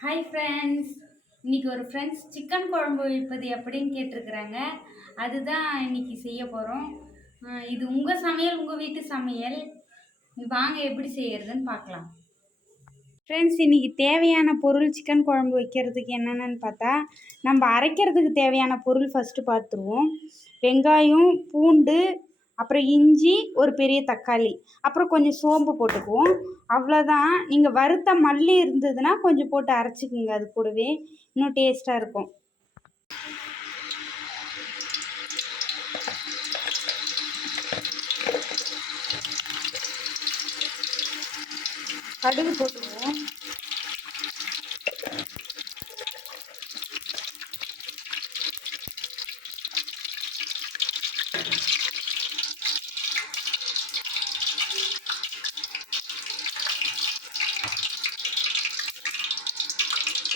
Hi friends. இன்றைக்கி ஒரு friends chicken குழம்பு வைப்பது எப்படின்னு கேட்டிருக்கிறாங்க. அதுதான் இன்றைக்கி செய்ய போகிறோம். இது உங்கள் சமையல், உங்கள் வீட்டு சமையல். வாங்க எப்படி செய்கிறதுன்னு பார்க்கலாம். ஃப்ரெண்ட்ஸ், இன்றைக்கி தேவையான பொருள் சிக்கன் குழம்பு வைக்கிறதுக்கு என்னென்னு பார்த்தா, நம்ம அரைக்கிறதுக்கு தேவையான பொருள் ஃபஸ்ட்டு பார்த்துருவோம். வெங்காயம், பூண்டு, அப்புறம் இஞ்சி, ஒரு பெரிய தக்காளி, அப்புறம் கொஞ்சம் சோம்பு போட்டுக்குவோம். அவ்வளோதான். நீங்கள் வறுத்த மல்லி இருந்ததுன்னா கொஞ்சம் போட்டு அரைச்சிக்குங்க, அது கூடவே இன்னும் டேஸ்ட்டாக இருக்கும். கடுகு போட்டுக்குவோம்.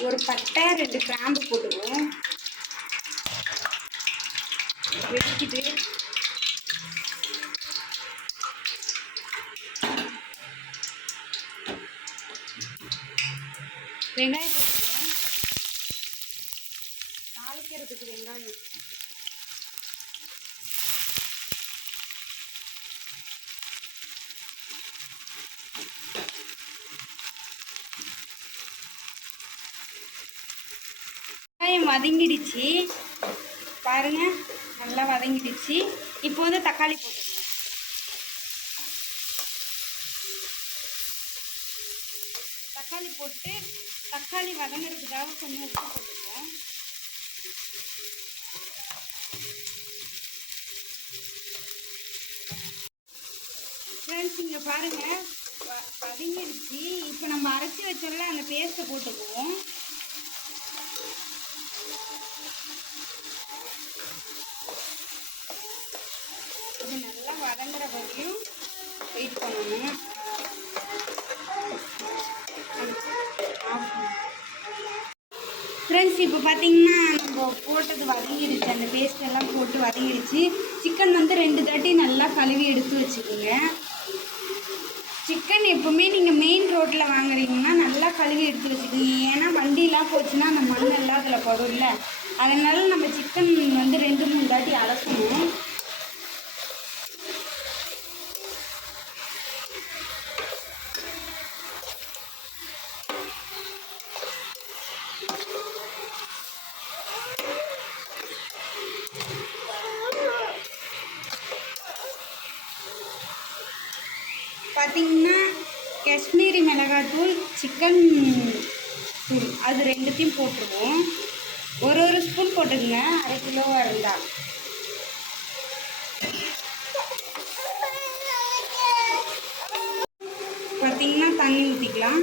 ஒரு பட்டை, 2 கிராம்பு போட்டுக்குவோம். வெடிக்கிட்டு வெங்காயம் போட்டுக்குவோம். தாளிக்கிறதுக்கு வெங்காயம் வதங்கிடுச்சு பாருங்க, நல்லா வதங்கிடுச்சு. இப்போ வந்து தக்காளி போட்டுக்குவோம். தக்காளி போட்டு தக்காளி வதங்கிறதுக்காக கொஞ்சம் உப்பு போட்டுக்குவோம். ஃப்ரெண்ட்ஸ், இங்கே பாருங்கள் வதங்கிடுச்சு. இப்போ நம்ம அரைச்சி வச்சோம்ல அந்த பேஸ்ட்டை போட்டுக்குவோம். இது நல்லா வதங்குற வரையும் வெயிட் பண்ணணும். ஃப்ரெண்ட்ஸ், இப்போ பார்த்தீங்கன்னா நம்ம போட்டது வதங்கிடுச்சு. அந்த பேஸ்ட் எல்லாம் போட்டு வதங்கிடுச்சு. சிக்கன் வந்து 2 தாட்டி நல்லா கழுவி எடுத்து வச்சுக்கோங்க. சிக்கன் எப்போவுமே நீங்கள் மெயின் ரோட்டில் வாங்குறீங்கன்னா நல்லா கழுவி எடுத்து வச்சுக்கோங்க. ஏன்னா வண்டியெலாம் போச்சுன்னா அந்த மண்ணெல்லாம் அதில் படும்ல. அதனால நம்ம சிக்கன் வந்து 2-3 தாட்டி அலசணும். பார்த்திங்கன்னா காஷ்மீரி மிளகாத்தூள், சிக்கன் தூள், அது 2த்தையும் போட்டுருவோம். ஒரு ஸ்பூன் போட்டுக்கங்க, 1/2 கிலோவாக இருந்தால். பார்த்திங்கன்னா தண்ணி ஊற்றிக்கலாம்.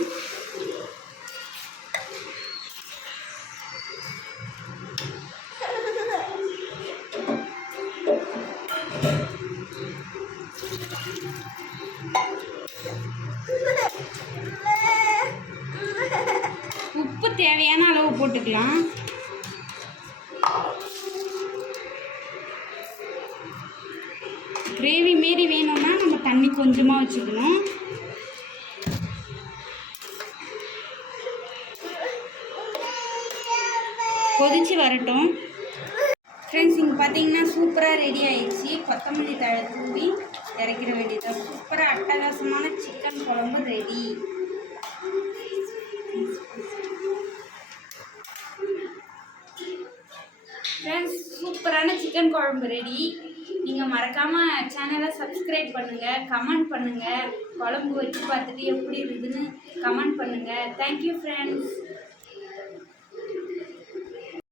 உப்பு தேவையான அளவு போட்டுக்கலாம். கிரேவி மாரி வேணும்னா நம்ம தண்ணி கொஞ்சமாக வச்சுக்கணும். கொதிச்சு வரட்டும். ஃப்ரெண்ட்ஸ், இங்கே பார்த்தீங்கன்னா சூப்பராக ரெடி ஆயிடுச்சு. கொத்தமல்லி தழை தூவி இறக்கிற வேண்டியதான். சூப்பராக அட்டகாசமான சிக்கன் குழம்பு ரெடி. ஃப்ரெண்ட்ஸ், சூப்பரான சிக்கன் குழம்பு ரெடி. நீங்கள் மறக்காமல் சேனலை சப்ஸ்கிரைப் பண்ணுங்கள், கமெண்ட் பண்ணுங்கள். குழம்பு வச்சு பார்த்துட்டு எப்படி இருக்குதுன்னு கமெண்ட் பண்ணுங்கள். Thank you friends.